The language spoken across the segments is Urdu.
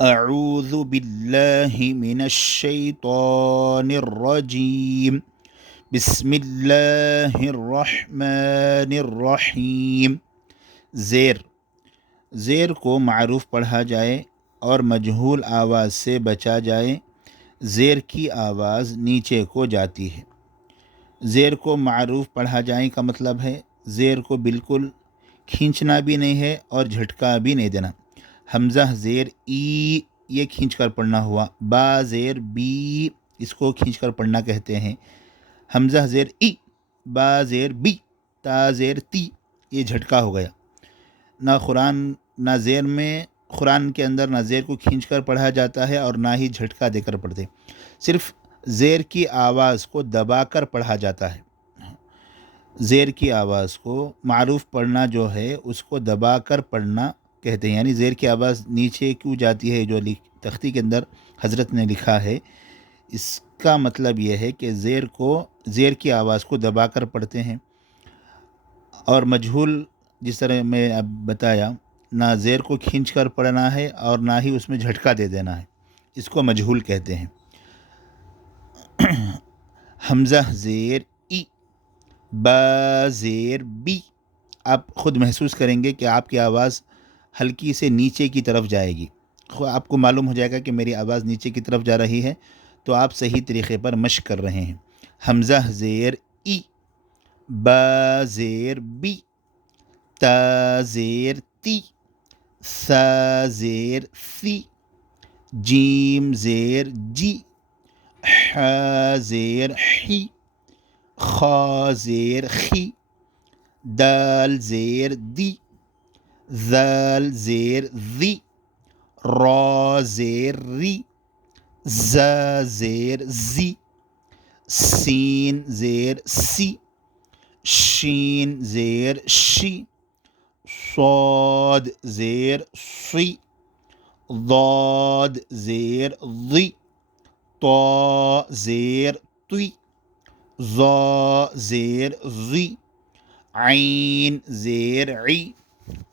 اعوذ باللہ من الشیطان الرجیم بسم اللہ الرحمن الرحیم۔ زیر کو معروف پڑھا جائے اور مجہول آواز سے بچا جائے۔ زیر کی آواز نیچے کو جاتی ہے۔ زیر کو معروف پڑھا جائے کا مطلب ہے زیر کو بالکل کھینچنا بھی نہیں ہے اور جھٹکا بھی نہیں دینا۔ حمزہ زیر ای یہ کھینچ کر پڑھنا ہوا۔ با زیر بی اس کو کھینچ کر پڑھنا کہتے ہیں۔ حمزہ زیر ای، با زیر بی، تا زیر تی یہ جھٹکا ہو گیا۔ قرآن کے اندر نہ زیر کو کھینچ کر پڑھا جاتا ہے اور نہ ہی جھٹکا دے کر پڑھتے، صرف زیر کی آواز کو دبا کر پڑھا جاتا ہے۔ زیر کی آواز کو معروف پڑھنا جو ہے اس کو دبا کر پڑھنا کہتے ہیں، یعنی زیر کی آواز نیچے کیوں جاتی ہے جو تختی کے اندر حضرت نے لکھا ہے، اس کا مطلب یہ ہے کہ زیر کی آواز کو دبا کر پڑھتے ہیں۔ اور مجہول جس طرح میں اب بتایا، نہ زیر کو کھینچ کر پڑھنا ہے اور نہ ہی اس میں جھٹکا دے دینا ہے، اس کو مجہول کہتے ہیں۔ حمزہ زیر ای، با زیر بی، آپ خود محسوس کریں گے کہ آپ کی آواز ہلکی سے نیچے کی طرف جائے گی۔ آپ کو معلوم ہو جائے گا کہ میری آواز نیچے کی طرف جا رہی ہے، تو آپ صحیح طریقے پر مشق کر رہے ہیں۔ حمزہ زیر ای، با زیر بی، تا زیر تی، ثا زیر ثی، جیم زیر جی، ح زیر حی، خا زیر خی، دال زیر دی، ذال زیر ذی، را زیر ری، زا زیر زی، سین زیر سی، شین زیر شی، صاد زیر صی، ضاد زیر ضی، طا زیر طی، ظا زیر ظی، عین زیر عی،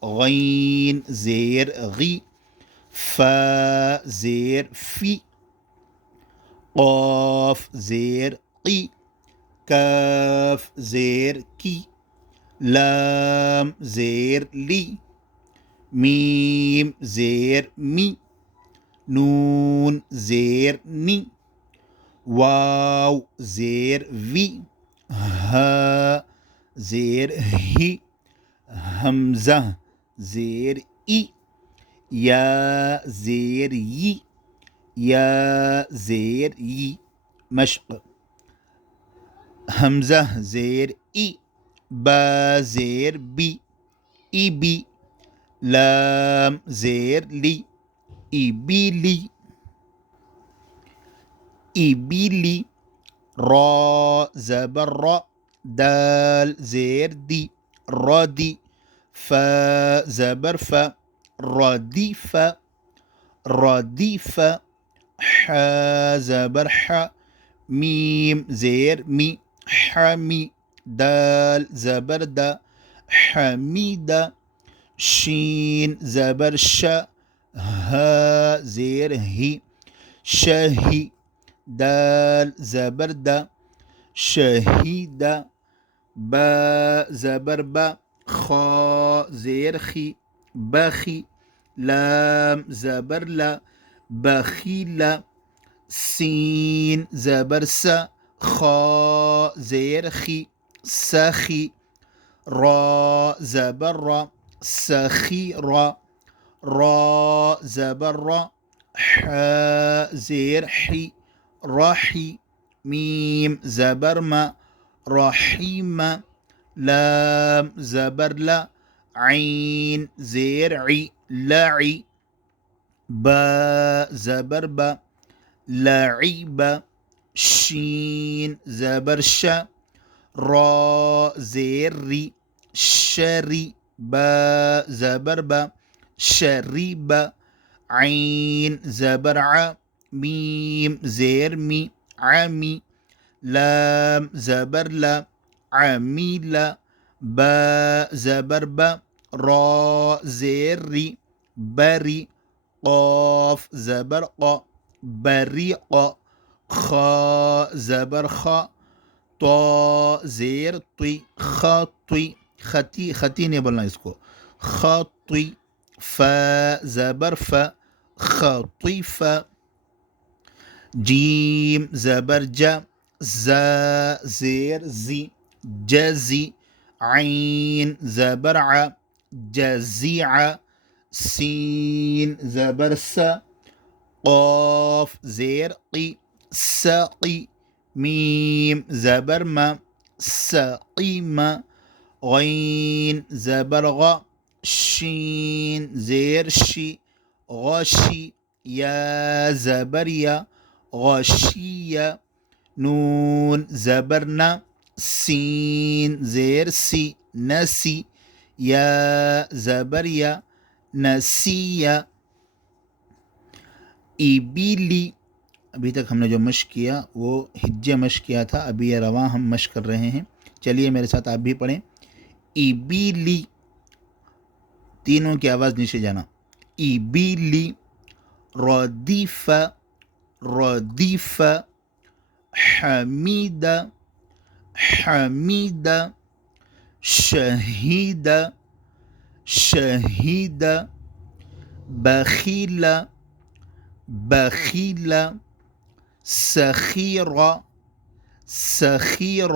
غین زیر غی، فا زیر فی، قاف زیر قی، کاف زیر کی، لام زیر لی، میم زیر می، نون زیر نی، واو زیر وی، ہا زیر ہی، حمزہ زیر ای، یا زیر یی، یا زیر یی۔ مشق: حمزہ زیر ای، با زیر بی، ای بی، لام زیر لی، ای بی لی، ای بی لی، را زبر را، دال زیر دی، را دی، فا زبر فا، را دی فا، را دی فا، ح زبر ح، میم زیر می، حمی، دال زبر دا، حمیدہ، شین زبر ش، ها زیر ہی، شہی، دال زبر دا، شہیدہ، با زبر با، خا زیر خی، بخی، لام زبر لا، بخیلا، سین زبر سا، خا زیر خی، سخی، را زبر را، سخی را، را زبر را، ح زیر حی، رحی، میم زبر ما، رحیم، لام زبر لا، عین زیر عی، لعی، با زبر با، لعیب، شین زبر ش، را زیر ری، شری، با زبر با، شریب، عین زبر ع، میم زیر می، عمی، لام زبر لا، عمیلا، با زبر با، را زیر ری، بری، قاف زبر قا بریق خا زبر خا تو زیر طی خطی خطی خطی نہیں بولنا اس کو خطی ف زبر ف خطیف جیم زبر ج ز زیر زی جزی عین زبر ع جزیع سین زبر س قاف زیر قی سقی میم زبر م سقیم غین زبر غ شین زیر شی غشی یا زبر یا غشی نون زبر ن سین زیر سی نسی یا زبر یا نسی ایبیلی. ابھی تک ہم نے جو مشق کیا وہ ہجے مشق کیا تھا، ابھی یہ رواں ہم مشق کر رہے ہیں. چلیے میرے ساتھ آپ بھی پڑھیں. ایبیلی، تینوں کی آواز نیچے جانا. ایبیلی ردیف ردیف حمید حمید شہید شہید بخیل بخیل سخیر سخیر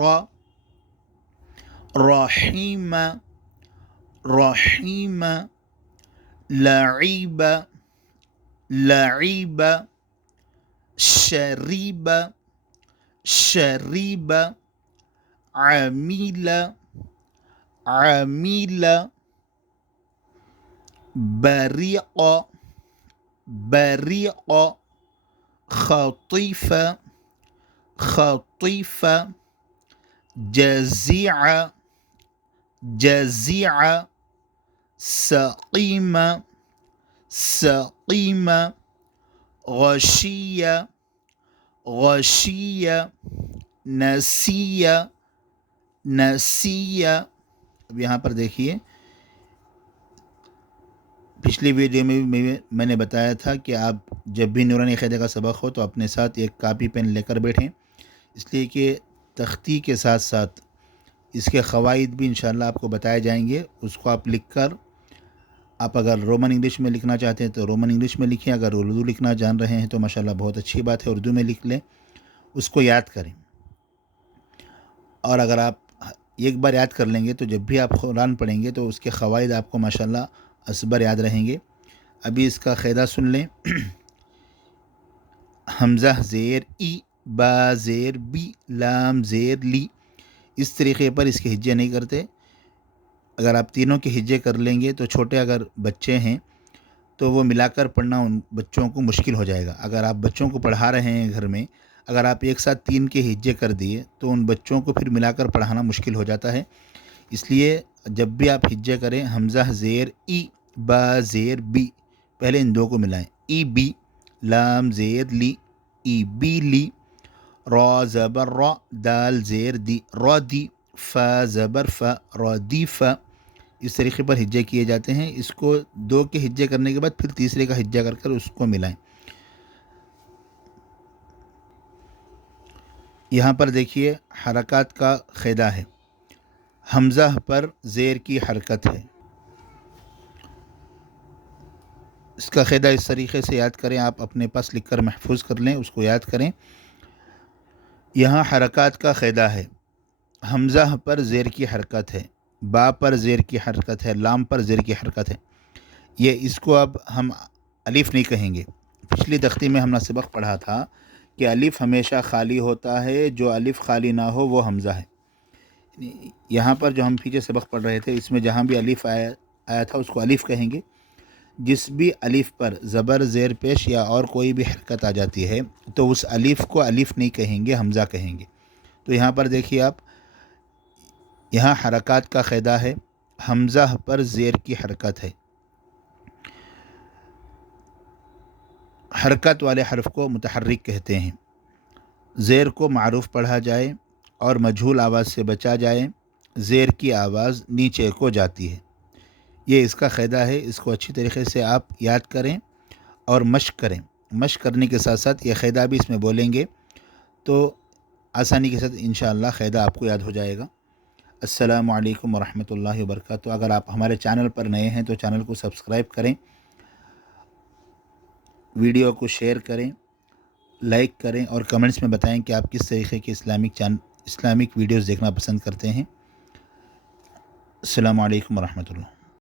رحیم رحیم لعیب لعیب شریب شریب عمیل عمیل بریق بریق خطیف خطیف جزیع جزیع سقیم سقیم غشی غشی نسی نسی. اب یہاں پر دیکھیے، پچھلی ویڈیو میں میں نے بتایا تھا کہ آپ جب بھی نورانی قاعدہ کا سبق ہو تو اپنے ساتھ ایک کاپی پین لے کر بیٹھیں، اس لیے کہ تختی کے ساتھ ساتھ اس کے قواعد بھی انشاءاللہ آپ کو بتائے جائیں گے. اس کو آپ لکھ کر، آپ اگر رومن انگلش میں لکھنا چاہتے ہیں تو رومن انگلش میں لکھیں، اگر اردو لکھنا جان رہے ہیں تو ماشاءاللہ بہت اچھی بات ہے، اردو میں لکھ لیں، اس کو یاد کریں. اور اگر آپ ایک بار یاد کر لیں گے تو جب بھی آپ قرآن پڑھیں گے تو اس کے قواعد آپ کو ماشاءاللہ ازبر یاد رہیں گے. ابھی اس کا قاعدہ سن لیں. حمزہ زیر ای، با زیر بی، لام زیر لی. اس طریقے پر اس کے ہجے نہیں کرتے. اگر آپ تینوں کے ہجے کر لیں گے تو چھوٹے اگر بچے ہیں تو وہ ملا کر پڑھنا ان بچوں کو مشکل ہو جائے گا. اگر آپ بچوں کو پڑھا رہے ہیں گھر میں، اگر آپ ایک ساتھ تین کے ہجے کر دیے تو ان بچوں کو پھر ملا کر پڑھانا مشکل ہو جاتا ہے. اس لیے جب بھی آپ ہجے کریں، حمزہ زیر ای، با زیر بی، پہلے ان دو کو ملائیں. ای بی، لام زیر لی، ای بی لی، را زبر را، دال زیر دی، را دی، فا زبر فا، را دی فا. اس طریقے پر ہجے کیے جاتے ہیں. اس کو دو کے ہجے کرنے کے بعد پھر تیسرے کا ہجہ کر کر اس کو ملائیں. یہاں پر دیکھیے حرکات کا قاعدہ ہے. حمزہ پر زیر کی حرکت ہے. اس کا قاعدہ اس طریقے سے یاد کریں، آپ اپنے پاس لکھ کر محفوظ کر لیں، اس کو یاد کریں. یہاں حرکات کا قاعدہ ہے. حمزہ پر زیر کی حرکت ہے، با پر زیر کی حرکت ہے، لام پر زیر کی حرکت ہے. یہ اس کو اب ہم الف نہیں کہیں گے. پچھلی تختی میں ہم نے سبق پڑھا تھا کہ الف ہمیشہ خالی ہوتا ہے، جو الف خالی نہ ہو وہ حمزہ ہے. یہاں پر جو ہم پیچھے سبق پڑھ رہے تھے اس میں جہاں بھی الف آیا تھا اس کو الف کہیں گے. جس بھی الف پر زبر زیر پیش یا اور کوئی بھی حرکت آ جاتی ہے تو اس الف کو الف نہیں کہیں گے، حمزہ کہیں گے. تو یہاں پر دیکھیے آپ، یہاں حرکات کا قاعدہ ہے. حمزہ پر زیر کی حرکت ہے. حرکت والے حرف کو متحرک کہتے ہیں. زیر کو معروف پڑھا جائے اور مجہول آواز سے بچا جائے، زیر کی آواز نیچے کو جاتی ہے. یہ اس کا قاعدہ ہے. اس کو اچھی طریقے سے آپ یاد کریں اور مشق کریں. مشق کرنے کے ساتھ ساتھ یہ قاعدہ بھی اس میں بولیں گے تو آسانی کے ساتھ انشاءاللہ قاعدہ آپ کو یاد ہو جائے گا. السلام علیکم ورحمۃ اللہ وبرکاتہ. اگر آپ ہمارے چینل پر نئے ہیں تو چینل کو سبسکرائب کریں، ویڈیو کو شیئر کریں، لائک کریں اور کمنٹس میں بتائیں کہ آپ کس طریقے کے اسلامک ویڈیوز دیکھنا پسند کرتے ہیں. السلام علیکم ورحمۃ اللہ.